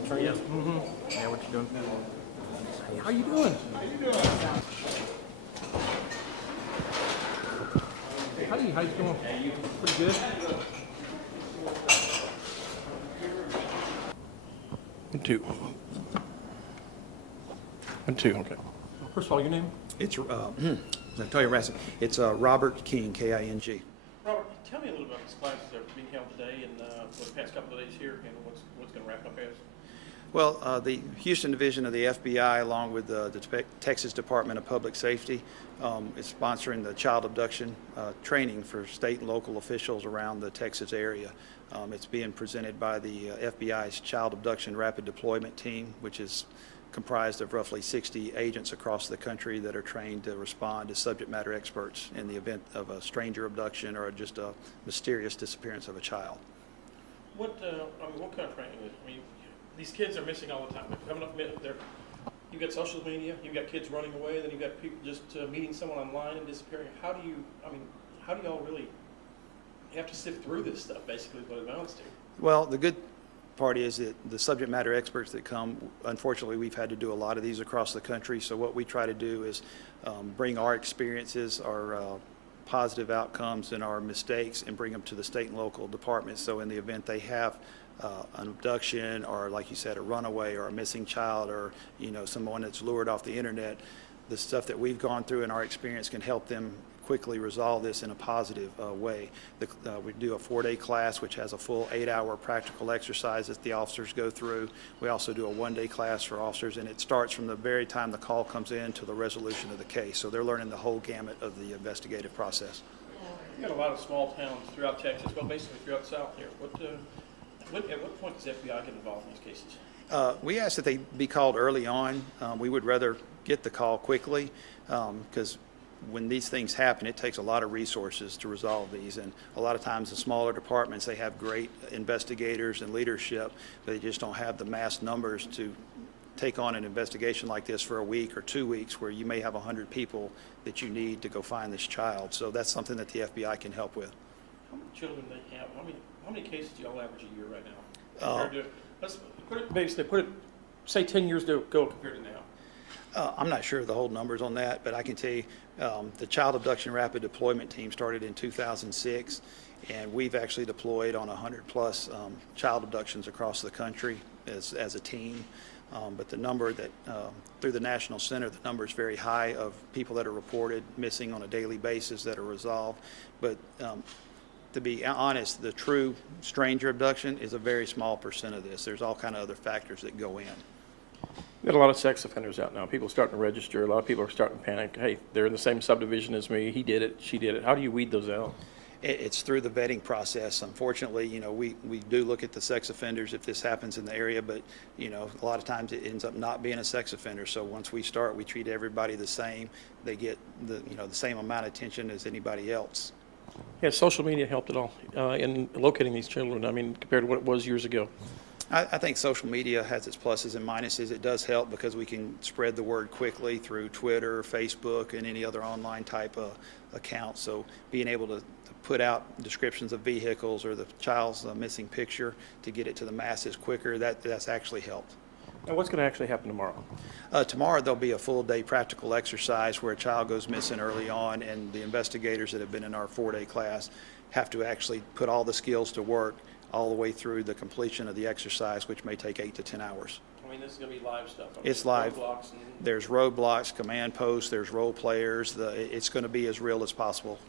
That's right. Yes. Yeah, what you doing? Hey, how you doing? Hey, how you doing? Pretty good. One, two. Okay. Well, first of all, your name? It's I'll tell you, Rasmus, it's Robert King, King. Robert, tell me a little about these classes that are being held today and for the past couple of days here, and what's going to wrap up as? Well, the Houston Division of the FBI, along with the Texas Department of Public Safety, is sponsoring the child abduction training for state and local officials around the Texas area. It's being presented by the FBI's Child Abduction Rapid Deployment Team, which is comprised of roughly 60 agents across the country that are trained to respond as subject matter experts in the event of a stranger abduction or just a mysterious disappearance of a child. What kind of training is it? I mean, these kids are missing all the time. They're coming up, you've got social media, you've got kids running away, then you've got people just meeting someone online and disappearing. How do y'all really have to sift through this stuff, basically, is what it amounts to? Well, the good part is that the subject matter experts that come, unfortunately, we've had to do a lot of these across the country. So what we try to do is bring our experiences, our positive outcomes and our mistakes, and bring them to the state and local departments. So in the event they have an abduction, or like you said, a runaway or a missing child, or someone that's lured off the internet, the stuff that we've gone through and our experience can help them quickly resolve this in a positive way. We do a 4-day class which has a full 8-hour practical exercise that the officers go through. We also do a 1-day class for officers, and it starts from the very time the call comes in to the resolution of the case. So they're learning the whole gamut of the investigative process. You've got a lot of small towns throughout Texas, well, basically throughout the South here. At what point does the FBI get involved in these cases? We ask that they be called early on. We would rather get the call quickly because when these things happen, it takes a lot of resources to resolve these, and a lot of times the smaller departments, they have great investigators and leadership, but they just don't have the mass numbers to take on an investigation like this for a week or 2 weeks, where you may have 100 people that you need to go find this child. So that's something that the FBI can help with. How many children do they have? How many cases do y'all average a year right now? Let's put it, say 10 years ago compared to now. I'm not sure of the whole numbers on that, but I can tell you the Child Abduction Rapid Deployment Team started in 2006, and we've actually deployed on 100+ child abductions across the country as a team. But the number that, through the National Center, the number is very high of people that are reported missing on a daily basis that are resolved. But to be honest, the true stranger abduction is a very small percent of this. There's all kind of other factors that go in. We've got a lot of sex offenders out now. People are starting to register. A lot of people are starting to panic. Hey, they're in the same subdivision as me. He did it. She did it. How do you weed those out? It's through the vetting process. Unfortunately, we do look at the sex offenders if this happens in the area, but, a lot of times it ends up not being a sex offender. So once we start, we treat everybody the same. They get the same amount of attention as anybody else. Yeah, social media helped at all in locating these children, compared to what it was years ago? I think social media has its pluses and minuses. It does help because we can spread the word quickly through Twitter, Facebook, and any other online type of account. So being able to put out descriptions of vehicles or the child's missing picture to get it to the masses quicker, that's actually helped. Now, what's going to actually happen tomorrow? Tomorrow there'll be a full-day practical exercise where a child goes missing early on, and the investigators that have been in our 4-day class have to actually put all the skills to work all the way through the completion of the exercise, which may take 8 to 10 hours. This is going to be live stuff. It's live. There's roadblocks, command posts, there's role players. It's going to be as real as possible.